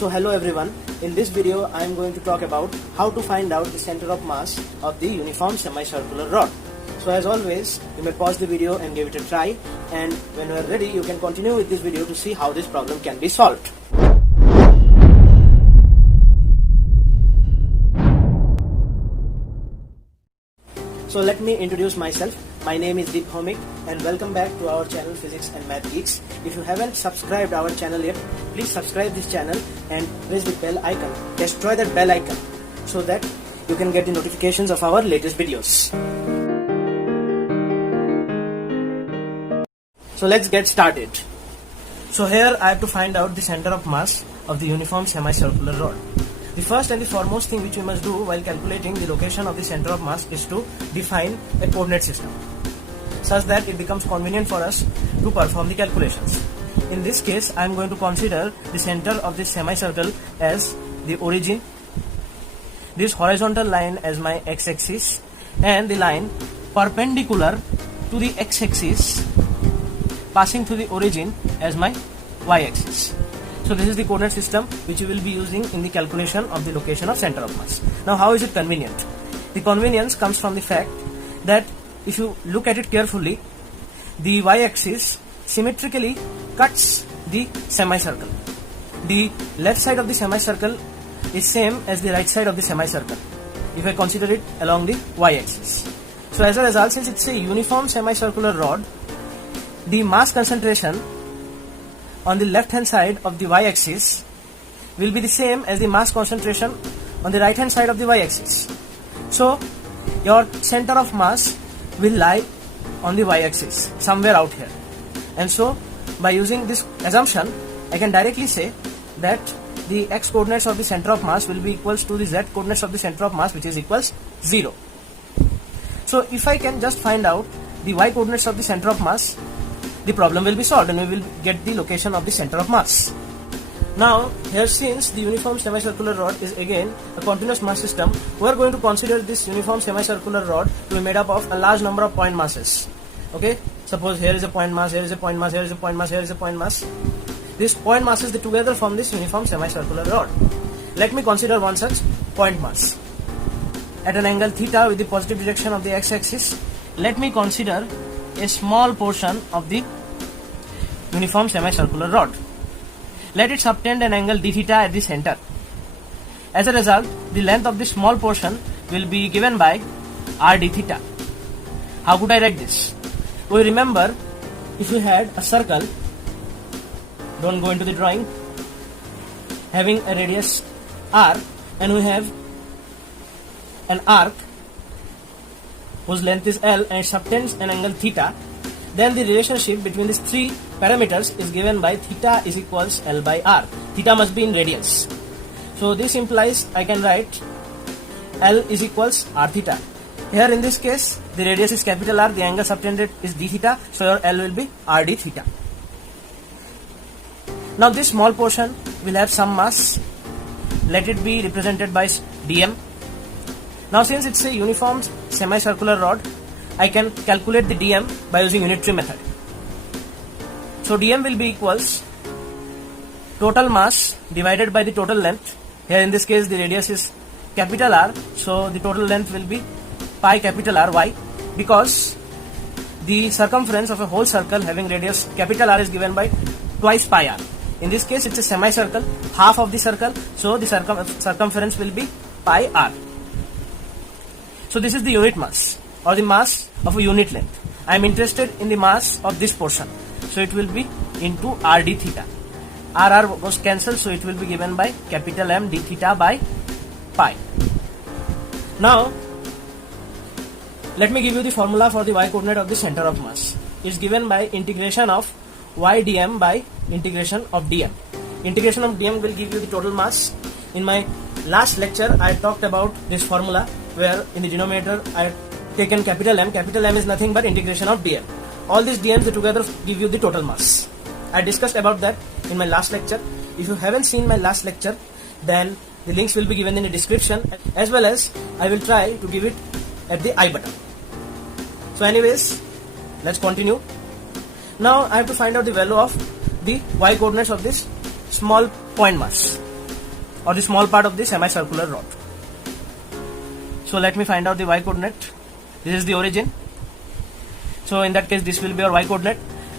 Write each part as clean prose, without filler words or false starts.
So hello everyone, in this video I am going to talk about how to find out the center of mass of the uniform semicircular rod. So as always, you may pause the video and give it a try, and when you are ready you can continue with this video to see how this problem can be solved. So let me introduce myself. My name is Deep Homik and welcome back to our channel Physics and Math Geeks. If you haven't subscribed our channel yet, please subscribe this channel and press the bell icon. Destroy that bell icon so that you can get the notifications of our latest videos. So let's get started. So here I have to find out the center of mass of the uniform semicircular rod. The first and the foremost thing which we must do while calculating the location of the center of mass is to define a coordinate system such that it becomes convenient for us to perform the calculations. In this case, I am going to consider the center of this semicircle as the origin, this horizontal line as my x-axis, and the line perpendicular to the x-axis passing through the origin as my y-axis. So this is the coordinate system which we will be using in the calculation of the location of center of mass. Now how is it convenient? The convenience comes from the fact that if you look at it carefully, the y-axis symmetrically cuts the semicircle. The left side of the semicircle is same as the right side of the semicircle if I consider it along the y-axis. So as a result, since it's a uniform semicircular rod, the mass concentration on the left hand side of the y-axis will be the same as the mass concentration on the right hand side of the y-axis. So your center of mass will lie on the y-axis somewhere out here, and so by using this assumption I can directly say that the x coordinates of the center of mass will be equals to the z coordinates of the center of mass, which is equals 0. So if I can just find out the y coordinates of the center of mass, the problem will be solved and we will get the location of the center of mass. Now here, since the uniform semicircular rod is again a continuous mass system, we are going to consider this uniform semicircular rod to be made up of a large number of point masses. Okay, suppose here is a point mass, here is a point mass, here is a point mass, here is a point mass. These point masses, they together form this uniform semicircular rod. Let me consider one such point mass at an angle theta with the positive direction of the x-axis. Let me consider a small portion of the uniform semicircular rod. Let it subtend an angle d theta at the center. As a result, the length of this small portion will be given by r d theta. How could I write this? We remember, if we had a circle, don't go into the drawing, having a radius r, and we have an arc whose length is L and it subtends an angle theta, then the relationship between these three parameters is given by theta is equals L by R. Theta must be in radians. So this implies I can write L is equals R theta. Here in this case, the radius is capital R, the angle subtended is d theta, so your L will be R d theta. Now this small portion will have some mass. Let it be represented by dm. Now since it's a uniform semicircular rod, I can calculate the dm by using unitary method. So dm will be equals total mass divided by the total length. Here in this case the radius is capital R, so the total length will be pi capital R. Why? Because the circumference of a whole circle having radius capital R is given by twice pi R. In this case it's a semicircle, half of the circle, so the circumference will be pi R. So this is the unit mass or the mass of a unit length. I am interested in the mass of this portion, so it will be into r d theta. R was cancelled, so it will be given by capital M d theta by pi. Now let me give you the formula for the y coordinate of the center of mass. It's given by integration of y dm by integration of dm. Integration of dm will give you the total mass. In my last lecture I talked about this formula, where in the denominator I had taken capital M. Capital M is nothing but integration of dm. All these dm's together give you the total mass. I discussed about that in my last lecture. If you haven't seen my last lecture, then the links will be given in the description, as well as I will try to give it at the I button. So anyways, let's continue. Now I have to find out the value of the y coordinates of this small point mass. or the small part of the semicircular rod. So let me find out the y coordinate. This is the origin. So in that case this will be your y coordinate.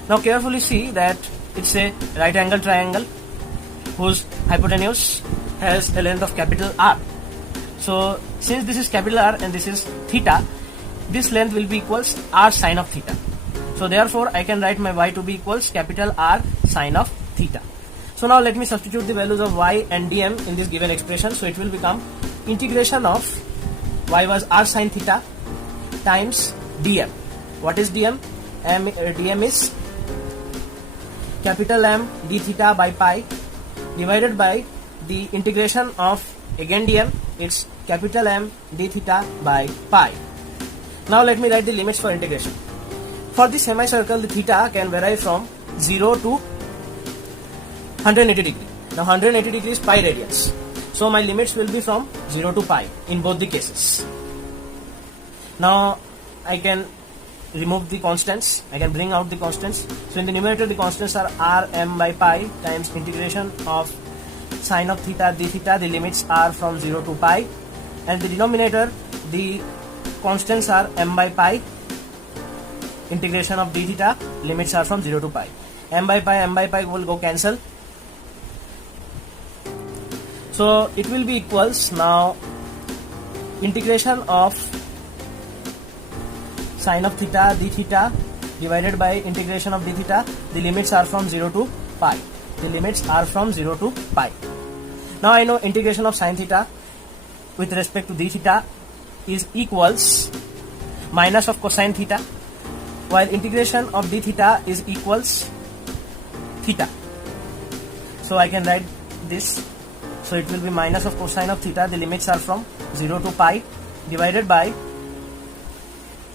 Now carefully see that it's a right angle triangle whose hypotenuse has a length of capital R. So since this is capital R and this is theta, this length will be equals R sine of theta. So therefore I can write my y to be equals capital R sine of theta. So now let me substitute the values of y and dm in this given expression. So it will become integration of y was R sine theta times dm. What is dm? Dm is capital M d theta by pi divided by the integration of again dm, it's capital M d theta by pi. Now let me write the limits for integration. For the semicircle, the theta can vary from 0 to 180 degree. Now 180 degree is pi radians. So my limits will be from 0 to pi in both the cases. Now I can remove the constants. I can bring out the constants. So in the numerator the constants are r m by pi times integration of sine of theta d theta. The limits are from 0 to pi. And the denominator, the constants are m by pi integration of d theta, limits are from 0 to pi. M by pi will go cancel. So it will be equals now integration of sine of theta d theta divided by integration of d theta. The limits are from 0 to pi. The limits are from 0 to pi. Now I know integration of sine theta with respect to d theta is equals minus of cosine theta, while integration of d theta is equals theta. So I can write this. So it will be minus of cosine of theta. The limits are from 0 to pi divided by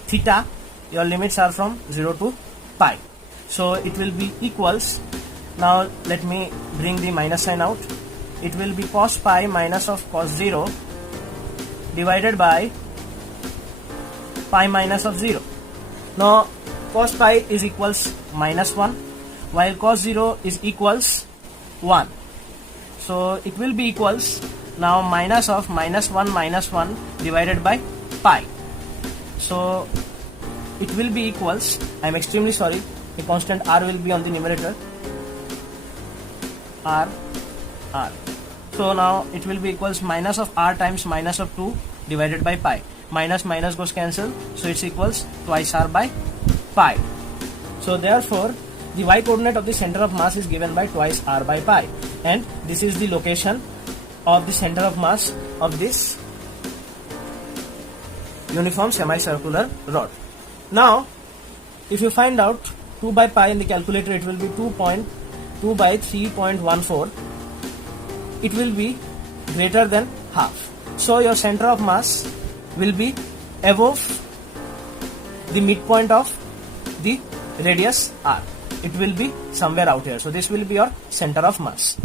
theta. Your limits are from 0 to pi. So it will be equals. Now let me bring the minus sign out. It will be cos pi minus of cos 0 divided by pi minus of 0. Now cos pi is equals minus 1 while cos 0 is equals 1. So it will be equals now minus of minus 1 divided by pi. So it will be equals, I am extremely sorry, the constant r will be on the numerator, r. So now it will be equals minus of r times minus of 2 divided by pi. Minus goes cancel, so it's equals twice r by pi. So therefore the y coordinate of the center of mass is given by twice r by pi, and this is the location of the center of mass of this uniform semicircular rod. Now if you find out 2 by pi in the calculator, it will be 2.2 by 3.14. It will be greater than half. So your center of mass will be above the midpoint of the radius r. It will be somewhere out here. So this will be your center of mass.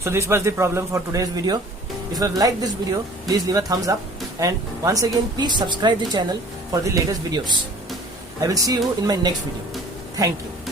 So this was the problem for today's video. If you have liked this video, please leave a thumbs up, and once again please subscribe the channel for the latest videos. I will see you in my next video. Thank you.